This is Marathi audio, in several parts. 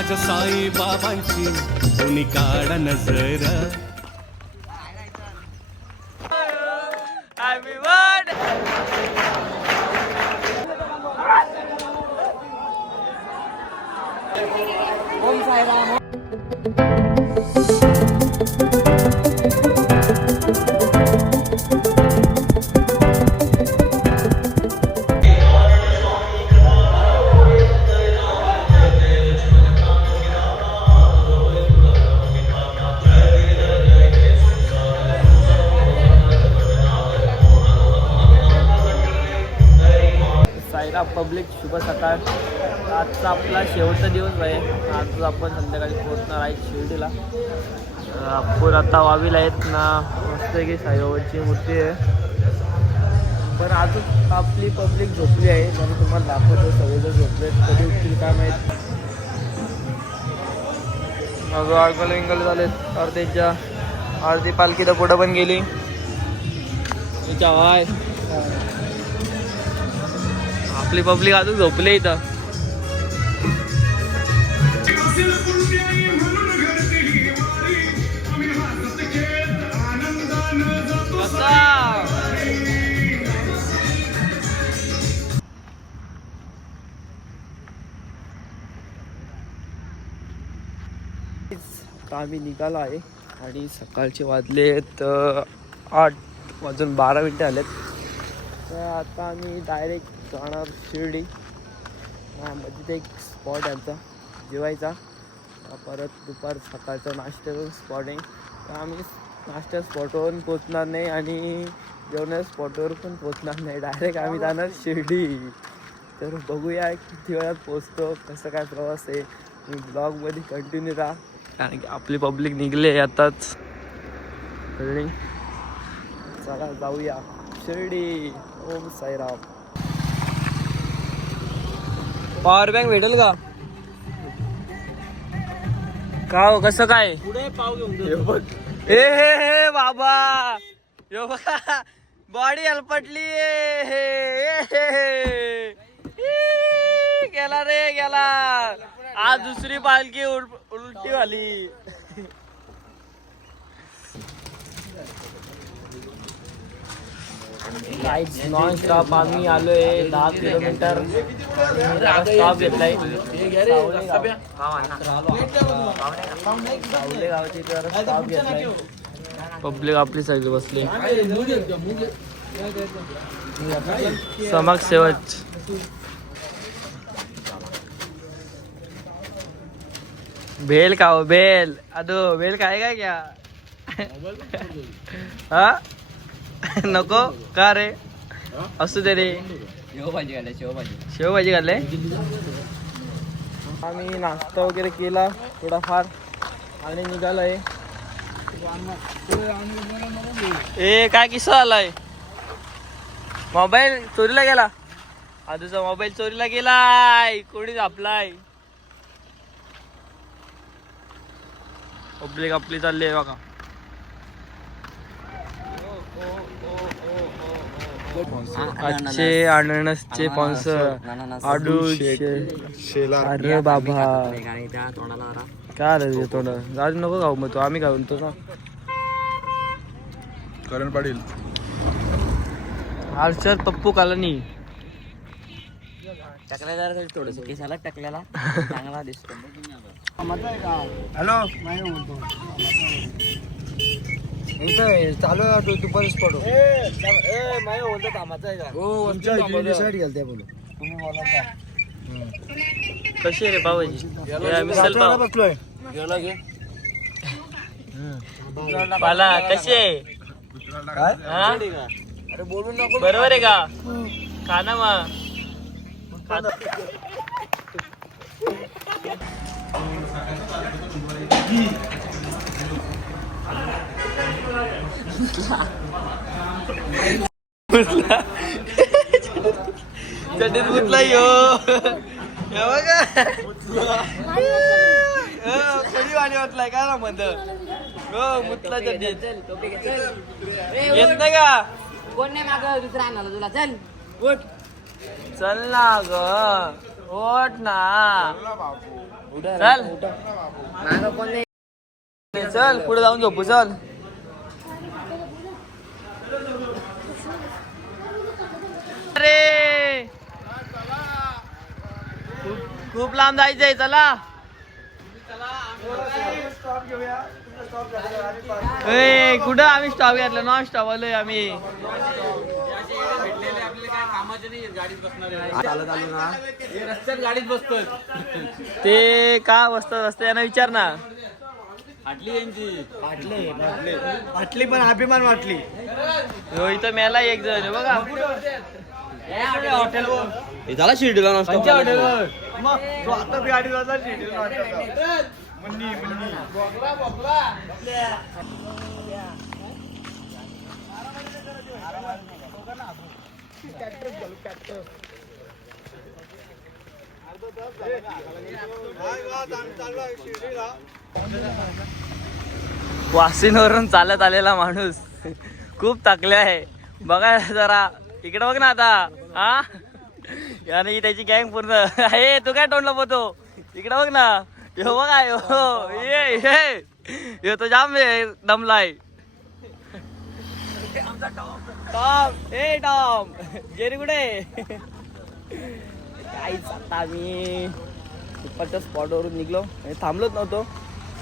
माझ्या साई बाबांची कोणी काढा नजर. ओम साईराम. साईराम पब्लिक शुभ सकाळ. आजचा आपला शेवटचा दिवस आहे. आज आपण संध्याकाळी पोहोचणार आहे शिर्डीला. नागपूर आता वावीला आहेत ना. मस्त की साईबाबांची मूर्ती आहे. पण अजून आपली पब्लिक झोपली आहे. आणि तुम्हाला दाखवतो सगळेजण झोपलेत. कधी उठतील काय माहीत. मग आळगल विंगल झालेत. अर्ध्याच्या अर्धी पालखी तर पुढं पण गेली. वाय आपली पब्लिक अजून झोपली इथं. आम्ही निघालो आहे आणि सकाळचे वाजलेत 8:12 आलेत. तर आता आम्ही डायरेक्ट जाणार शिर्डी. मध्ये एक स्पॉट यांचा जेवायचा. परत दुपार सकाळचा नाश्त्याचा स्पॉट आहे. तर आम्ही नाश्त्या स्पॉटवरून पोचणार नाही आणि जेवणाच्या स्पॉटवर पण पोचणार नाही. डायरेक्ट आम्ही जाणार शिर्डी. तर बघूया किती वेळात पोचतो, कसं काय प्रवास आहे. मी ब्लॉगमध्ये कंटिन्यू राहा कारण की आपली पब्लिक निघले आताच. चला जाऊया शिर्डी. ओम साईराम. पॉवर बँक भेटेल का? का हो कसं काय? पुढे पाव घेऊन हे बाबा यो बघा बॉडी हलपटली. गेला रे गेला. आज दुसरी पालखी उलटी झाली. नॉन स्टॉप आम्ही आलोय 10 किलोमीटर. स्टॉप घेतलाय सावले गावची. तर स्टॉप घेतलाय. पब्लिक आपली साईड बसली. समाज सेवक भेल का हो भेल. अदो भेल खाएगा क्या? हा नको का रे? असू दे रे. शेवभाजी घाले. आम्ही नाश्ता वगैरे केला थोडाफार आणि निघालोय. ए काय किस्सा आलाय? मोबाईल चोरीला गेला. आजूचा मोबाईल चोरीला गेलाय. कोणी झापलाय. पब्लिक आपली चालली आहे बघा. आजचे अननसचे स्पॉन्सर आडू. अरे बाबा काय रे तोंड जाऊ नको खाऊ. मग तो आम्ही खाऊन तो ना. करण पाटील आलसर पप्पू कालनी. टाकल्याला थोडस केसाला टाकल्याला चांगला दिसतो. हॅलो चालू आहे दुपारी स्पॉट. माय बोलतो कामाचा आहे का? हो साईड गेलते बोलू. तुम्ही बोला कशी आहे रे पावाजी? बसलोय पाला कशी आहे? अरे बोलून नको. बरोबर आहे का? खाना मग चड्डीत मुतला यो बघा. खडी वाणी होतलाय का ना म्हणत. हो मुतला चड्डीत येत नाही का? कोण नाही माग दुसरा आणाला तुला. चल उठ. चल ना ग ओट ना. चल चल पुढे जाऊन झोपू चल. अरे खूप लांब जायचंय चला. कुठं आम्ही स्टॉप घेतला नॉन स्टॉप आलोय आम्ही. गाडीत बसतोय ते का बसतात असतं यांना विचार ना. वाटली पण अभिमान वाटली. इथं मेला एक जण बघा हॉटेलवर झाला शिर्डीला कोणत्या हॉटेलवर. मग आता गाडी जाता शिर्डीला. वाशिनवरून चालत आलेला माणूस खूप थकले आहे. बघा जरा इकडे बघ ना आता. हा आणि त्याची गँग पूर्ण आहे. तू काय तोंडला पोतो इकडे बघ ना. यो बघा यो तो जाम दमलाय. टॉम ए टॉम जेरी कुठे. काहीच आता आम्ही दुपारच्या स्पॉटवरून निघलो आणि थांबलोच नव्हतो.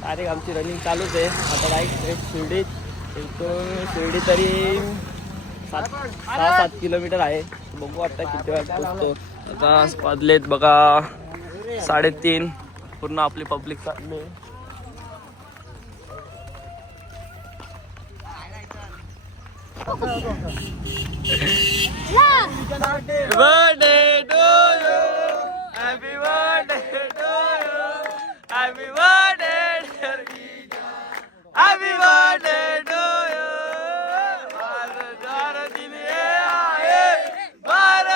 डायरेक्ट आमची रनिंग चालूच आहे. आता डायरेक्ट शिर्डीत इथून शिर्डी तरी 6-7 किलोमीटर आहे. बघू आता किती वेळात पोचतो. आता वाजलेत बघा 3:30. पूर्ण आपली पब्लिक चालली. Birthday to you happy birthday to you happy birthday happy birthday to you. बार दिन ये आए बार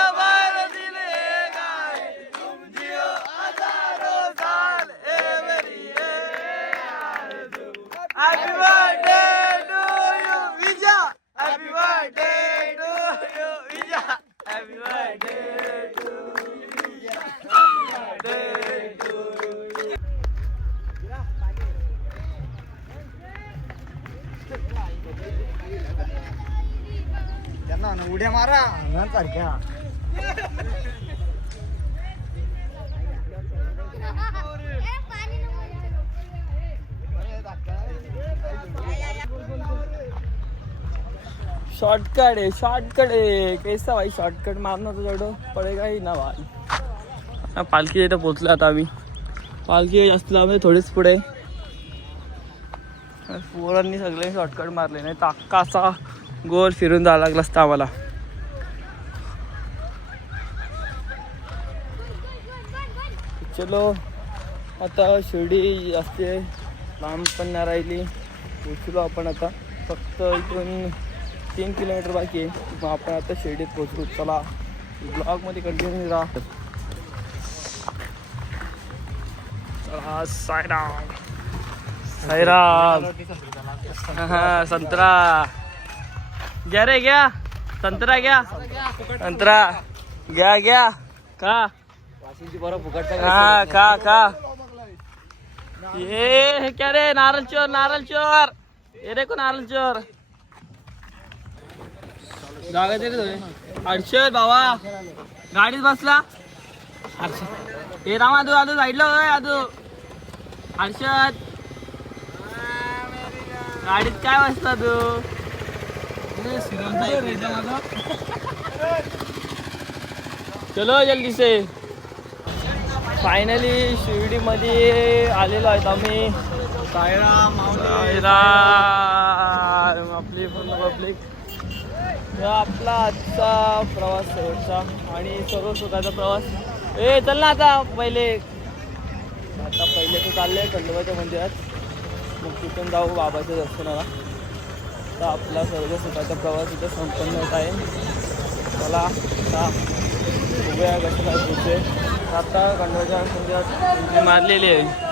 दिन एक आए तुम जियो हजारों साल ए मेरी happy birthday to you Vija. Happy birthday to you Vija. Happy birthday to त्यांना उड्या मारा सारख्या. शॉर्टकट है कैसा भाई. शॉर्टकट मारना तो छोड़ो पड़ेगा ही ना भाई. पालखी इथं पोचलो आता आम्ही. पालखी जास्त लांब आहे थोडीच पुढे. पोरांनी सगळे शॉर्टकट मारले नाही तर अख्खा असा गोल फिरून जावं लागला असतं आम्हाला. चलो आता शिर्डी जास्त लांब पण नाही राहिली. पोचलो आपण आता. फक्त इथून 3 किलोमीटर बाकी आहे. मग आपण आता शिर्डीत पोचू. चला ब्लॉगमध्ये कंटिन्यू राहा. चला साईराम साईराम. हा संत्रा घ्या रे घ्या. संत्रा घ्या. संत्रा घ्या का. हा का ये क्या रे. नारळ चोर ये रे को नारळ चोर. जागा दे रे. हर्षद बाबा गाडीत बसला. हे राम आदू साईडला होय. आदू हर्षद गाडीत काय बसला तू. चलो जल्दी से. फायनली शिर्डीमध्ये आलेलो आहेत आम्ही. साईराम आपली पूर्ण पब्लिक. हा आपला आजचा प्रवास शेवटचा आणि सर्व सुखाचा प्रवास. चल ना आता पहिले तर चालले खंडोबाच्या मंदिरात. मग तिथून जाऊ बाबाच्या दर्शनाला. तर आपला सर्व सुखाचा प्रवास इथं संपन्न होत आहे. मला आता उभ्या कसं काय पुढचे. आता खंडोबाच्या मंदिरात मारलेली आहे.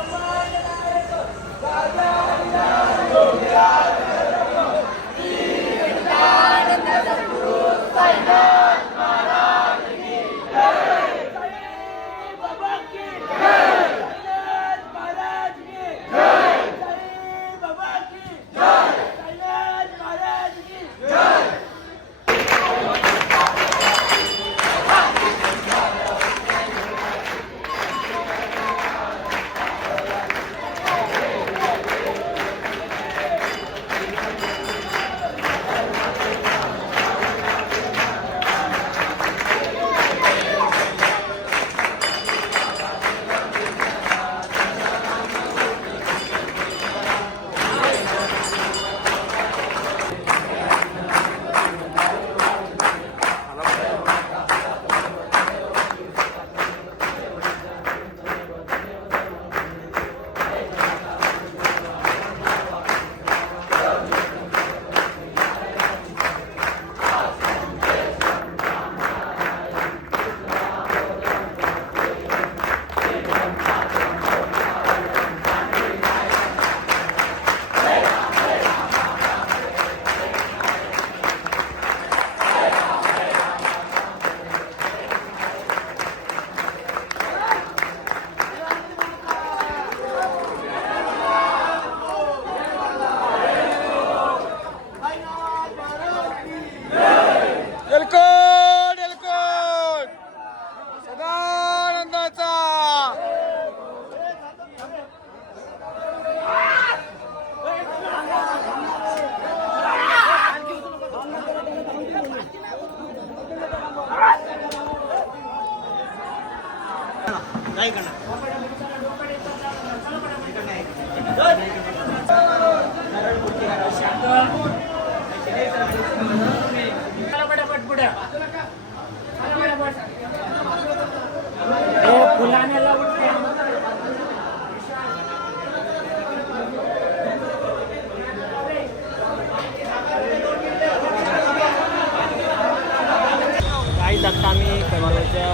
काही आता आम्ही खंडोबाच्या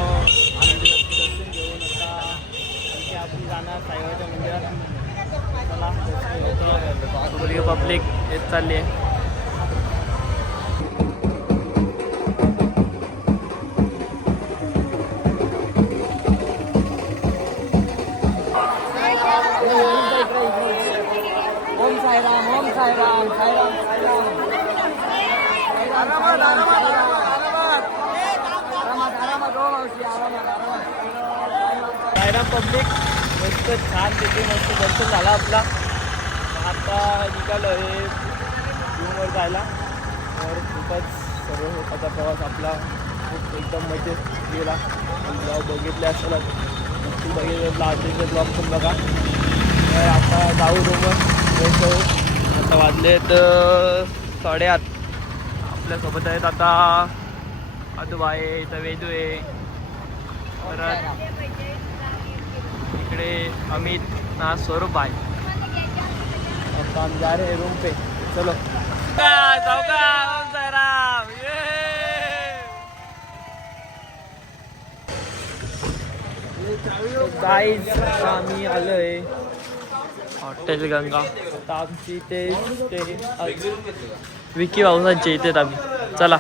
दर्शन घेऊन आता आणखी आपण जाणार साईबाबाच्या मंदिरात. चला दर्शन घेतो. पब्लिक येत चालली आहे. ओम साईराम, ओम साईराम, साईराम, साईराम. साईराम पब्लिक मस्त छान तिथे मस्त दर्शन झाला आपला. आता निघालो आहे रूमवर जायला. तर खूपच सर्व होताचा प्रवास आपला खूप एकदम मजेत गेला. ब्लॉग बघितले असेल नक्की बघितलं आधीचे ब्लॉग पण बघा. तर आता जाऊ रूमवर फ्रेश होऊ. आता वाजलेत 8:30. आपल्यासोबत आहेत आता आजोबा आहे, इथं वेदू आहे, परत इकडे अमित ना स्वरूप आहे. आता हम जा रहे हैं रूम पे. चलो गाईज आम्ही आलोय हॉटेल गंगा. आता आमची ते विकी भाऊसांचे इथे आम्ही. चला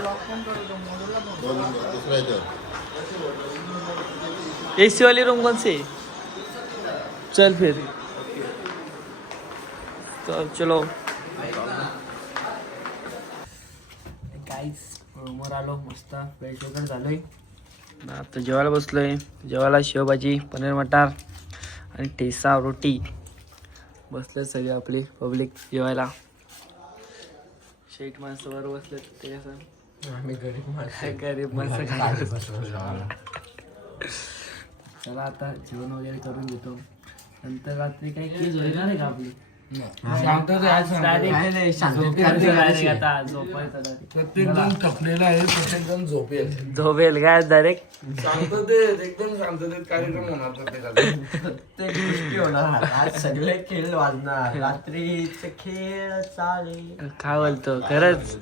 एसी वाली रूम कौन सी? चल फिर तो चलो. काहीच रूमवर आलो मस्त फ्रेश वगैरे झालोय. आता जेवायला बसलोय. जेवायला शेवभाजी, पनीर मटार आणि ठेसा रोटी. बसले सगळे आपली पब्लिक जेवायला. शेठ माणसं बरोबर बसले ते कसं आम्ही गरीब माणसं. चला आता जेवण वगैरे करून घेतो. नंतर रात्री काही केस होणार आहे का आपली? प्रत्येकजण थकलेला आहे, प्रत्येकजण झोपेल. झोपेल काय डायरेक्ट शांततेत एकदम शांततेत कार्यक्रम होणार प्रत्येकाचा. प्रत्येक गोष्टी होणार. आज सगळे खेळ वाजणार. रात्रीचे खेळ चाले. काय बोलतो खरंच.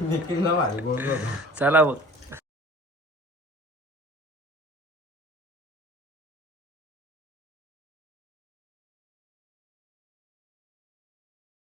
निखिलला भारी बोललो. चला मग.